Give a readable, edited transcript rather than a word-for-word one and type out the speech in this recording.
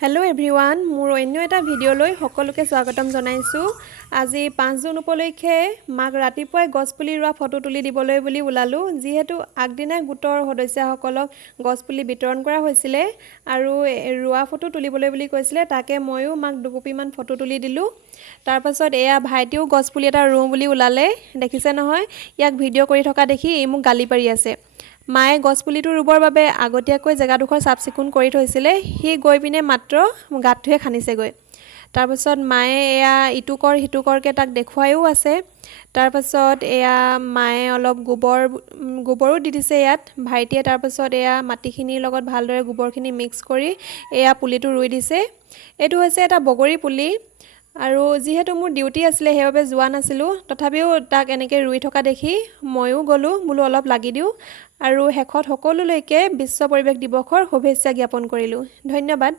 Hello' everyone, মোৰ অন্য এটা ভিডিঅ'লৈ সকলোকে স্বাগতম জনাইছোঁ। আজি 5 জুন উপলক্ষে মাক ৰাতিপুৱাই গছপুলি ৰোৱা ফটো তুলি দিবলৈ বুলি ওলালোঁ। যিহেতু আগদিনাই গোটৰ সদস্যসকলক গছপুলি বিতৰণ কৰা হৈছিলে আৰু ৰোৱা ফটো তুলিবলৈ বুলি কৈছিলে, তাকে ময়ো মাক দুকপিমান ফটো তুলি দিলোঁ। তাৰপাছত এয়া ভাইটিও গছপুলি এটা ৰুওঁ বুলি ওলালে। দেখিছে নহয়, ইয়াক ভিডিঅ' কৰি থকা দেখি ই মোক গালি পাৰি আছে। মায়ে গছপুলিটো ৰুবৰ বাবে আগতীয়াকৈ জেগাডোখৰ চাফ চিকুণ কৰি থৈছিলে। সি গৈ পিনে মাত্ৰ গাঁতটোহে খান্দিছেগৈ। তাৰপাছত মায়ে এয়া ইটো কৰ সিটো কৰকৈ তাক দেখুৱাইও আছে। তাৰপাছত এয়া মায়ে অলপ গোবৰো দি দিছে ইয়াত। ভাইটিয়ে তাৰপাছত এয়া মাটিখিনিৰ লগত ভালদৰে গোবৰখিনি মিক্স কৰি এয়া পুলিটো ৰুই দিছে। এইটো হৈছে এটা বগৰী পুলি আৰু যিহেতু মোৰ ডিউটি আছিলে সেইবাবে যোৱা নাছিলোঁ। তথাপিও তাক এনেকৈ ৰুই থকা দেখি ময়ো গ'লোঁ, বোলো অলপ লাগি দিওঁ আৰু শেষত সকলোলৈকে বিশ্ব পৰিৱেশ দিৱসৰ শুভেচ্ছা জ্ঞাপন কৰিলোঁ। ধন্যবাদ।